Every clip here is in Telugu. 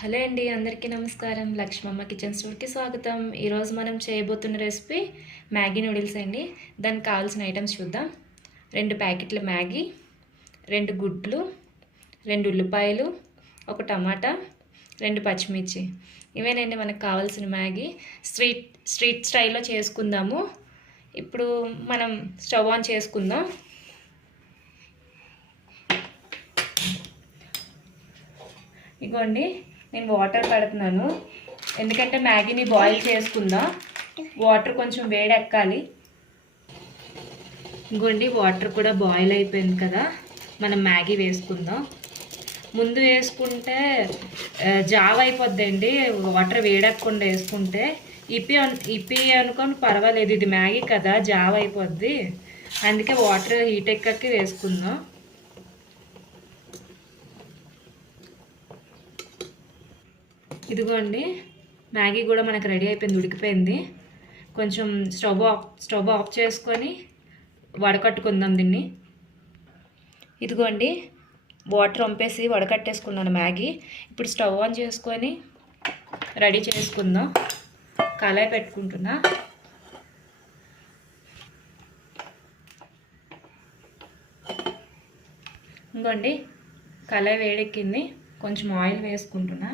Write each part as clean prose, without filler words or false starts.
హలో అండి, అందరికీ నమస్కారం. లక్ష్మమ్మ కిచెన్ స్టోర్కి స్వాగతం. ఈరోజు మనం చేయబోతున్న రెసిపీ మ్యాగీ నూడిల్స్ అండి. దానికి కావాల్సిన ఐటమ్స్ చూద్దాం. 2 ప్యాకెట్ల మ్యాగీ, 2 గుడ్లు, 2 ఉల్లిపాయలు, 1 టమాటా, 2 పచ్చిమిర్చి. ఇవేనండి మనకు కావాల్సిన మ్యాగీ. స్ట్రీట్ స్టైల్లో చేసుకుందాము. ఇప్పుడు మనం స్టవ్ ఆన్ చేసుకుందాం. ఇగోండి, నేను వాటర్ పెడుతున్నాను ఎందుకంటే మ్యాగీని బాయిల్ చేసుకుందాం. వాటర్ కొంచెం వేడెక్కాలి. ఇంకోండి, వాటర్ కూడా బాయిల్ అయిపోయింది కదా, మనం మ్యాగీ వేసుకుందాం. ముందు వేసుకుంటే జావ అయిపోద్దండి, వాటర్ వేడెక్కకుండా వేసుకుంటే. ఇప్పి అనుకోని పర్వాలేదు, ఇది మ్యాగీ కదా, జావ అయిపోద్ది. అందుకే వాటర్ హీట్ ఎక్కకి వేసుకుందాం. ఇదిగోండి, మ్యాగీ కూడా మనకు రెడీ అయిపోయింది, ఉడికిపోయింది. కొంచెం స్టవ్ ఆఫ్ చేసుకొని వడకట్టుకుందాం దీన్ని. ఇదిగోండి, వాటర్ వంపేసి వడకట్టేసుకున్నాను మ్యాగీ. ఇప్పుడు స్టవ్ ఆన్ చేసుకొని రెడీ చేసుకుందాం. కళాయి పెట్టుకుంటున్నా. ఇంకోండి, కళాయి వేడెక్కింది, కొంచెం ఆయిల్ వేసుకుంటున్నా.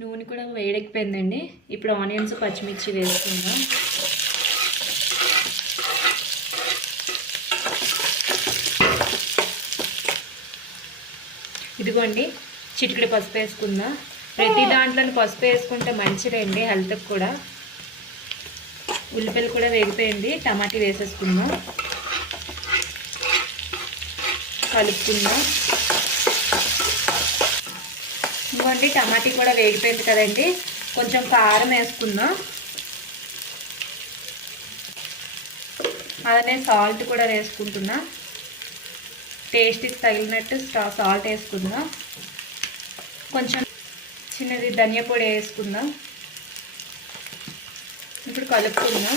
నూనె కూడా వేడెక్కిపోయిందండి. ఇప్పుడు ఆనియన్స్, పచ్చిమిర్చి వేసుకుందాం. ఇదిగోండి, చిటికెడు పసుపు వేసుకుందాం. ప్రతి దాంట్లో పసుపు వేసుకుంటే మంచిదండి హెల్త్కి కూడా. ఉల్లిపాయలు కూడా వేగిపోయింది, టమాటా వేసేసుకుందాం, కలుపుకుందాం. ఇంకోండి, టమాటా కూడా వేగిపోయింది కదండి, కొంచెం కారం వేసుకుందాం. అలానే సాల్ట్ కూడా వేసుకుంటున్నా. టేస్ట్కి తగిలినట్టు సాల్ట్ వేసుకుందాం. కొంచెం చిన్నది ధనియా పొడి వేసుకుందాం. ఇప్పుడు కలుపుకుందాం.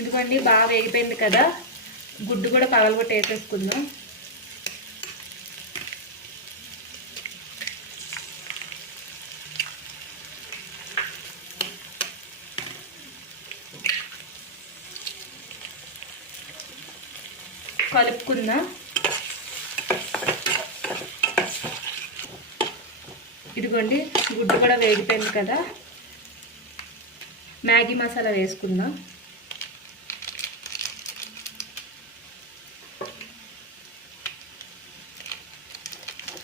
ఎందుకండి బాగా వేగిపోయింది కదా, గుడ్డు కూడా పగలగొట్టి వేసేసుకుందాం. కలుపుకుందాం. ఇదిగోండి, గుడ్డు కూడా వేగిపోయింది కదా, మ్యాగీ మసాలా వేసుకుందాం.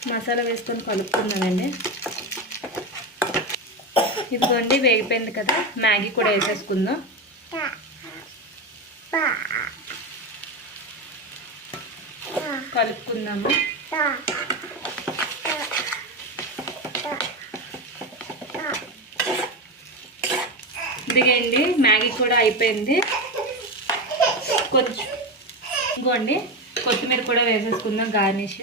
మసాలా వేసుకొని కలుపుకున్నానండి. ఇదిగోండి, వేగిపోయింది కదా, మ్యాగీ కూడా వేసేసుకుందాం. కలుపుకుందాము. ఇదిగండి, మ్యాగీ కూడా అయిపోయింది. కొంచెం ఇంకోండి, కొత్తిమీర కూడా వేసేసుకుందాం, గార్నిష్.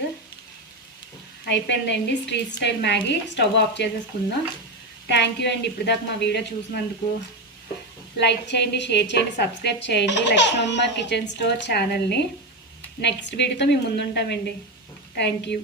అయిపోయిందండి street style Maggi. Stove off చేసేసుకుందాం. థ్యాంక్ యూ అండి, ఇప్పుడు దాకా మా వీడియో చూసినందుకు. లైక్ చేయండి, షేర్ చేయండి, సబ్స్క్రైబ్ చేయండి లక్ష్మమ్మ కిచెన్ స్టోర్ ఛానల్ని. నెక్స్ట్ వీడియోతో మేము ముందుంటామండి. Thank you.